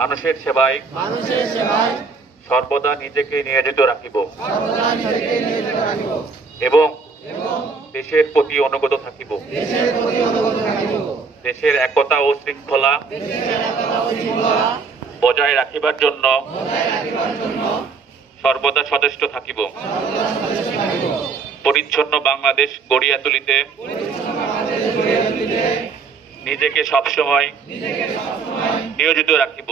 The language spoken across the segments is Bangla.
মানুষের সেবায় সর্বদা নিজেকে নিয়োজিত রাখিব এবং দেশের প্রতি অনুগত থাকিব। দেশের একতা ও শৃঙ্খলা বজায় রাখিবার জন্য সর্বদা সচেষ্ট থাকিব। পরিচ্ছন্ন বাংলাদেশ গড়িয়া তুলিতে নিজেকে সবসময় নিয়োজিত রাখিব।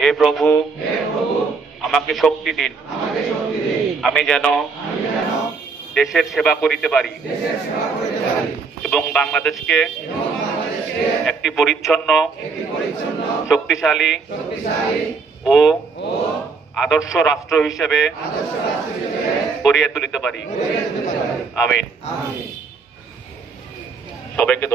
হে প্রভু, আমাকে শক্তি দিন, আমি যেন দেশের সেবা করিতে পারি এবং বাংলাদেশকে একটি পরিচ্ছন্ন, শক্তিশালী ও আদর্শ রাষ্ট্র হিসেবে গড়িয়া তুলিতে পারি। আমিন। সবাইকে